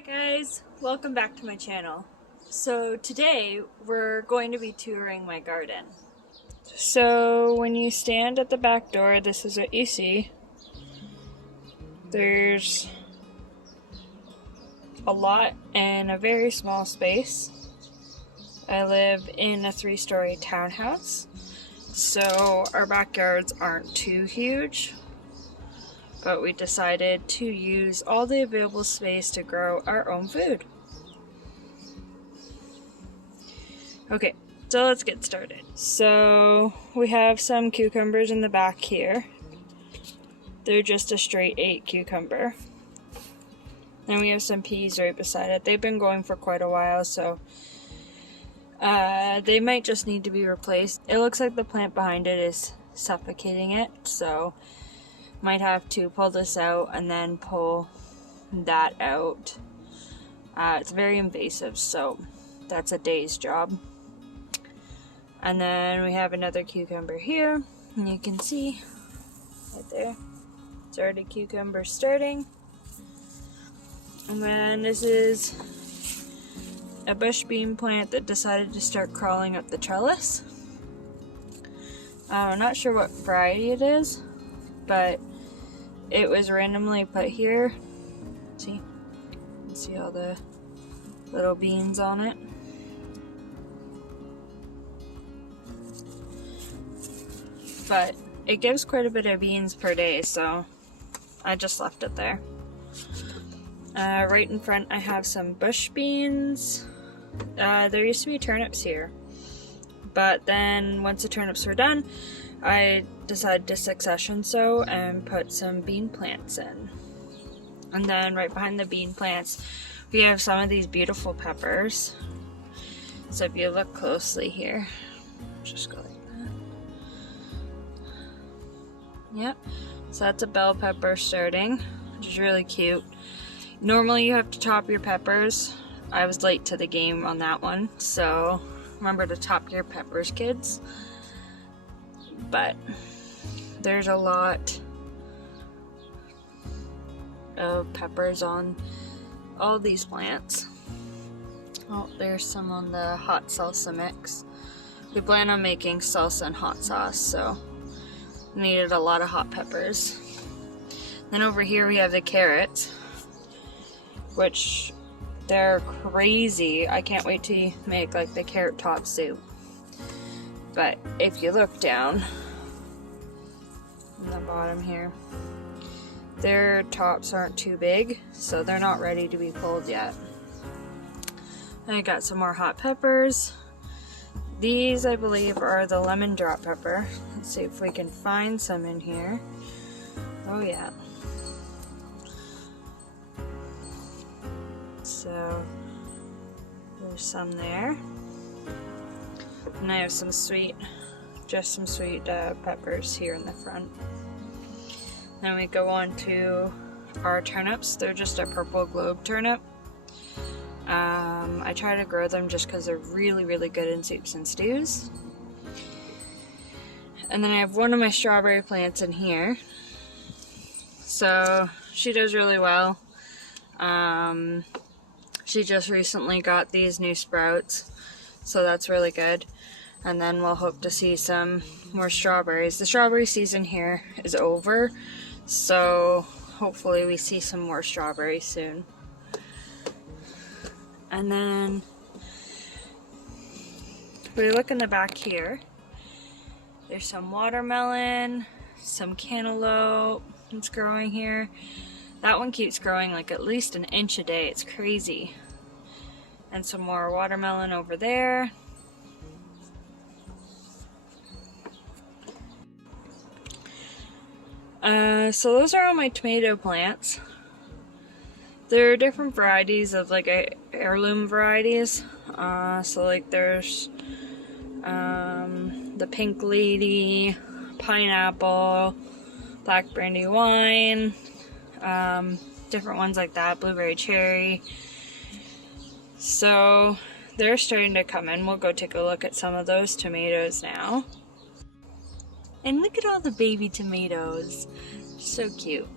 Hi guys, welcome back to my channel. So today we're going to be touring my garden. So when you stand at the back door, this is what you see. There's a lot in a very small space. I live in a 3-story townhouse, so our backyards aren't too huge. But we decided to use all the available space to grow our own food. Okay, so let's get started. So we have some cucumbers in the back here. They're just a straight 8 cucumber. And we have some peas right beside it. They've been going for quite a while, so they might just need to be replaced. It looks like the plant behind it is suffocating it, so might have to pull this out and then pull that out. It's very invasive, so that's a day's job. And then we have another cucumber here, and you can see right there, it's already cucumber starting. And then this is a bush bean plant that decided to start crawling up the trellis. I'm not sure what variety it is, but it was randomly put here. See? You can see all the little beans on it. But it gives quite a bit of beans per day, so I just left it there. Right in front I have some bush beans. There used to be turnips here, but then once the turnips were done, I decided to succession sow and put some bean plants in. And then right behind the bean plants, we have some of these beautiful peppers. So if you look closely here, just go like that. Yep, so that's a bell pepper starting, which is really cute. Normally you have to top your peppers. I was late to the game on that one, so remember to top your peppers, kids. But there's a lot of peppers on all these plants. Oh, there's some on the hot salsa mix. We plan on making salsa and hot sauce, so needed a lot of hot peppers. Then over here we have the carrots, which they're crazy. I can't wait to make like the carrot top soup. But if you look down on the bottom here, their tops aren't too big, so they're not ready to be pulled yet. I got some more hot peppers. These, I believe, are the lemon drop pepper. Let's see if we can find some in here. Oh yeah. So there's some there. And I have some sweet peppers here in the front. Then we go on to our turnips. They're just a purple globe turnip. I try to grow them just because they're really, really good in soups and stews. And then I have one of my strawberry plants in here. So she does really well. She just recently got these new sprouts, so that's really good. And then we'll hope to see some more strawberries. The strawberry season here is over, so hopefully we see some more strawberries soon. And then if we look in the back here, there's some watermelon, some cantaloupe that's growing here. That one keeps growing like at least an inch a day. It's crazy. And some more watermelon over there. So those are all my tomato plants. There are different varieties of like heirloom varieties. So like there's the pink lady, pineapple, black brandy wine, different ones like that, blueberry cherry. So they're starting to come in. We'll go take a look at some of those tomatoes now. And look at all the baby tomatoes. So cute.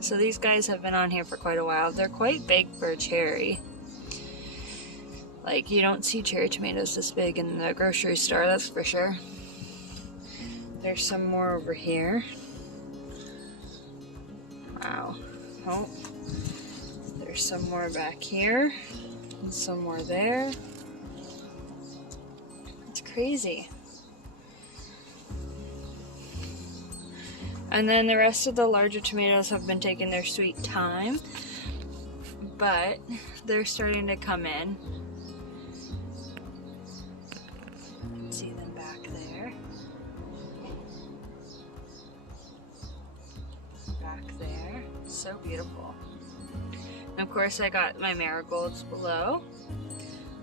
So these guys have been on here for quite a while. They're quite big for a cherry. Like, you don't see cherry tomatoes this big in the grocery store, that's for sure. There's some more over here. Wow. Oh. There's some more back here. And some more there. It's crazy. And then the rest of the larger tomatoes have been taking their sweet time, but they're starting to come in. See them back there. Back there. So beautiful. And of course I got my marigolds below,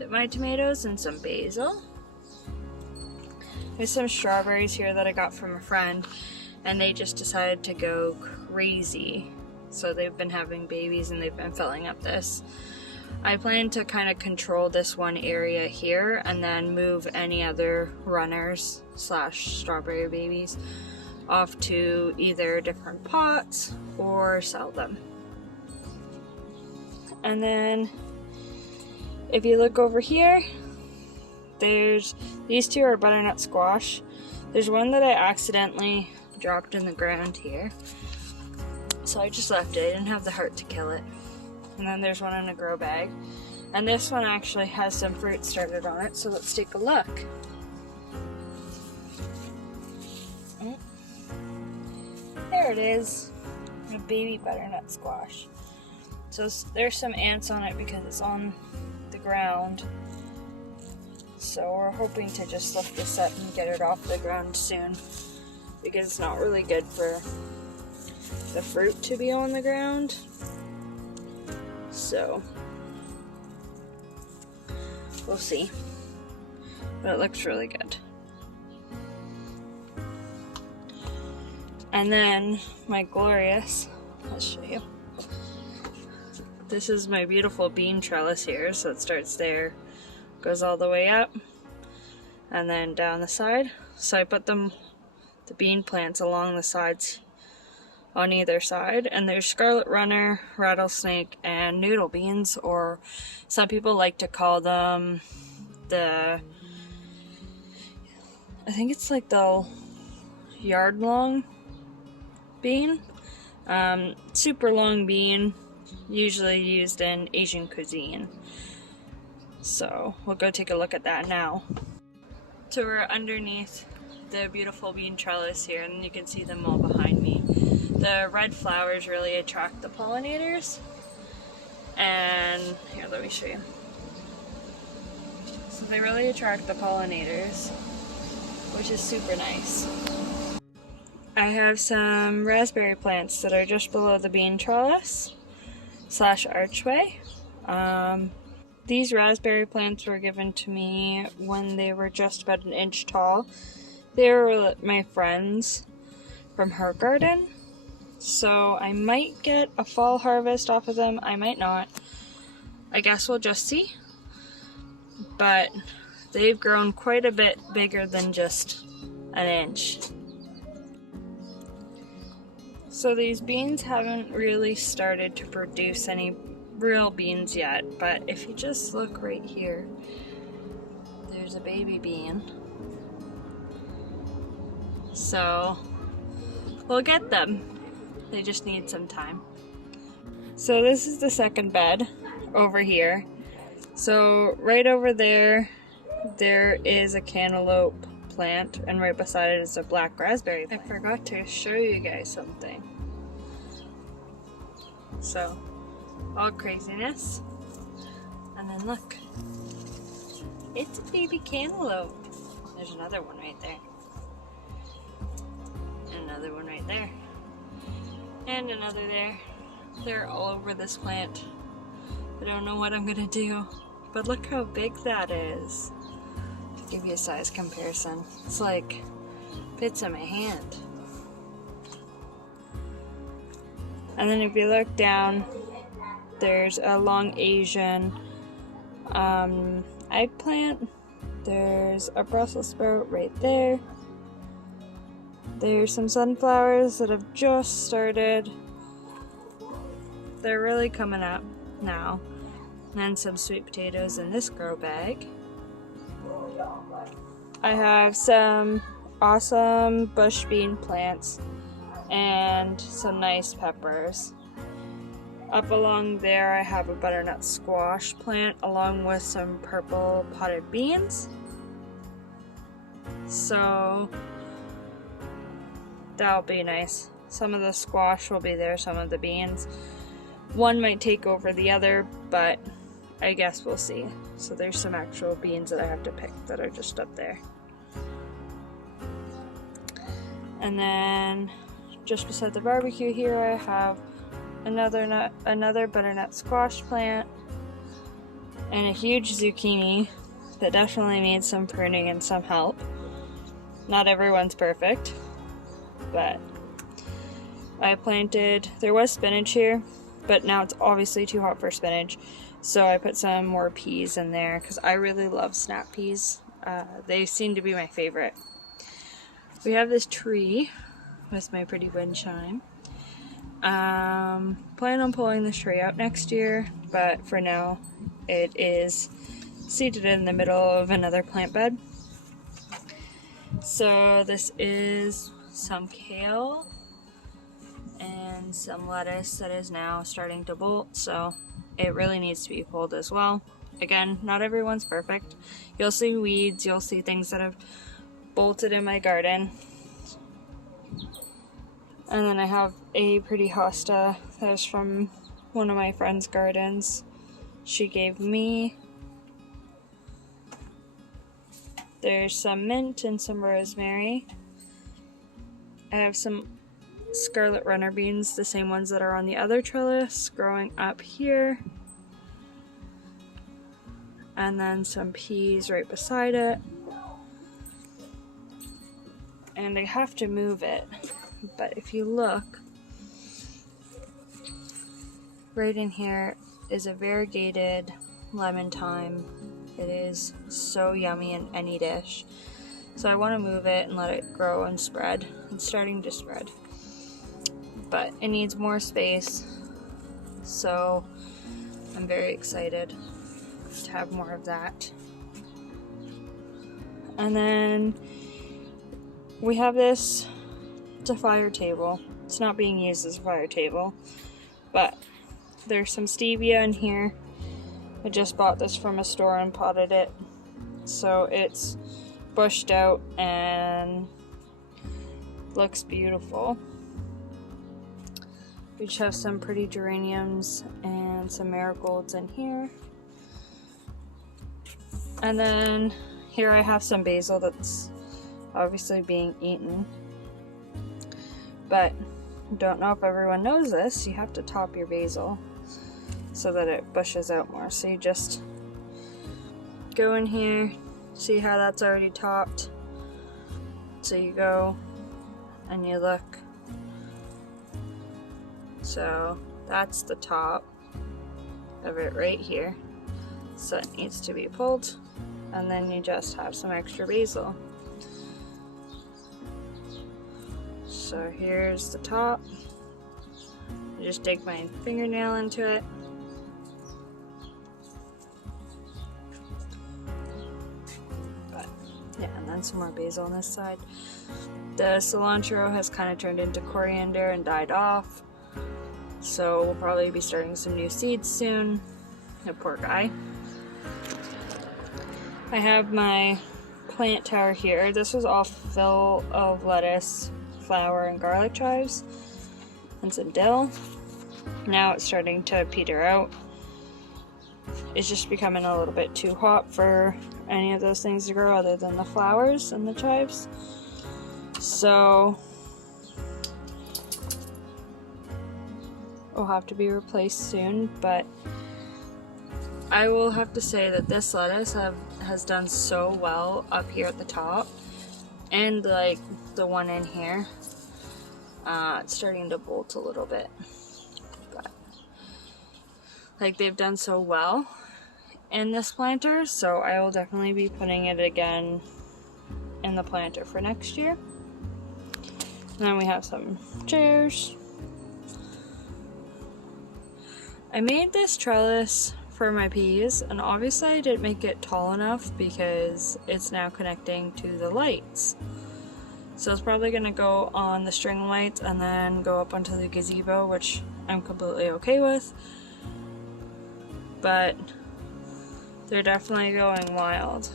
my tomatoes, and some basil. There's some strawberries here that I got from a friend, and they just decided to go crazy. So they've been having babies and they've been filling up this. I plan to kind of control this one area here and then move any other runners / strawberry babies off to either different pots or sell them. And then if you look over here, these two are butternut squash. There's one that I accidentally dropped in the ground here, so I just left it. I didn't have the heart to kill it. And then there's one in a grow bag, and this one actually has some fruit started on it, so let's take a look. There it is, a baby butternut squash. So there's some ants on it because it's on the ground, so we're hoping to just lift this up and get it off the ground soon, because it's not really good for the fruit to be on the ground. So we'll see, but it looks really good. And then my glorious, I'll show you. This is my beautiful bean trellis here, so it starts there, goes all the way up, and then down the side. So I put the bean plants along the sides on either side, and there's scarlet runner, rattlesnake, and noodle beans, or some people like to call them I think it's like the yard long bean. Super long bean, usually used in Asian cuisine. So we'll go take a look at that now. So we're underneath the beautiful bean trellis here, and you can see them all behind me. The red flowers really attract the pollinators, and here, let me show you. So they really attract the pollinators, which is super nice. I have some raspberry plants that are just below the bean trellis / archway. These raspberry plants were given to me when they were just about an inch tall. They were my friends from her garden, so I might get a fall harvest off of them, I might not. I guess we'll just see. But they've grown quite a bit bigger than just an inch. So these beans haven't really started to produce any real beans yet, but if you just look right here, there's a baby bean. So we'll get them. They just need some time. So this is the second bed over here. So right over there, there is a cantaloupe plant, and right beside it is a black raspberry plant. I forgot to show you guys something. So, all craziness. And then look. It's a baby cantaloupe. There's another one right there. Another one right there. And another there. They're all over this plant. I don't know what I'm gonna do, but look how big that is. To give you a size comparison, it's like fits in my hand. And then if you look down, there's a long Asian eggplant. There's a Brussels sprout right there. There's some sunflowers that have just started. they're really coming up now. And some sweet potatoes in this grow bag. I have some awesome bush bean plants and some nice peppers. Up along there I have a butternut squash plant along with some purple potted beans. So that'll be nice. Some of the squash will be there, some of the beans. One might take over the other, but I guess we'll see. So there's some actual beans that I have to pick that are just up there. And then just beside the barbecue here I have another butternut squash plant and a huge zucchini that definitely needs some pruning and some help. Not everyone's perfect, but I planted, there was spinach here, but now it's obviously too hot for spinach, so I put some more peas in there because I really love snap peas. They seem to be my favorite. We have this tree with my pretty wind chime. Plan on pulling this tree out next year, but for now it is seated in the middle of another plant bed. So this is some kale and some lettuce that is now starting to bolt, so it really needs to be pulled as well. Again, not everyone's perfect. You'll see weeds, you'll see things that have bolted in my garden. And then I have a pretty hosta that is from one of my friend's gardens. She gave me. There's some mint and some rosemary. I have some scarlet runner beans, the same ones that are on the other trellis, growing up here. And then some peas right beside it. And I have to move it, but if you look, right in here is a variegated lemon thyme. It is so yummy in any dish. So I want to move it and let it grow and spread. It's starting to spread, but it needs more space, so I'm very excited to have more of that. And then we have this, it's a fire table. It's not being used as a fire table, but there's some stevia in here. I just bought this from a store and potted it, so it's bushed out and looks beautiful. We just have some pretty geraniums and some marigolds in here. And then here I have some basil that's obviously being eaten. But don't know if everyone knows this, you have to top your basil so that it bushes out more. So you just go in here, see how that's already topped. So you go and you look. So that's the top of it right here. So it needs to be pulled, and then you just have some extra basil. So here's the top. I just dig my fingernail into it. But yeah, and then some more basil on this side. The cilantro has kind of turned into coriander and died off. So we'll probably be starting some new seeds soon. The poor guy. I have my plant tower here. This was all full of lettuce, flower, and garlic chives, and some dill. Now it's starting to peter out. It's just becoming a little bit too hot for any of those things to grow other than the flowers and the chives. So will have to be replaced soon, but I will have to say that this lettuce has done so well up here at the top, and like the one in here, it's starting to bolt a little bit, but like they've done so well in this planter, so I will definitely be putting it again in the planter for next year. And then we have some chairs. I made this trellis for my peas, and obviously I didn't make it tall enough because it's now connecting to the lights. So it's probably going to go on the string lights and then go up onto the gazebo, which I'm completely okay with. But they're definitely going wild.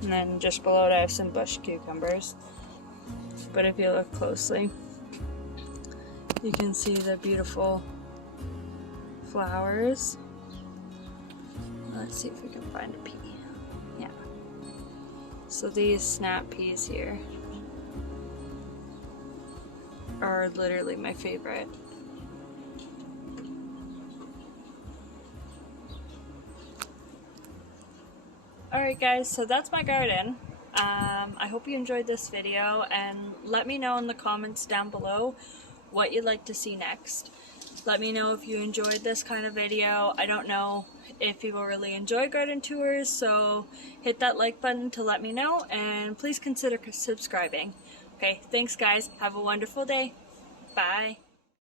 And then just below it I have some bush cucumbers. But if you look closely, you can see the beautiful flowers. Let's see if we can find a pea. Yeah. So these snap peas here are literally my favorite. Alright guys, so that's my garden. I hope you enjoyed this video, and let me know in the comments down below what you'd like to see next. Let me know if you enjoyed this kind of video. I don't know if people really enjoy garden tours, so hit that like button to let me know, and please consider subscribing. Okay, thanks guys. Have a wonderful day. Bye.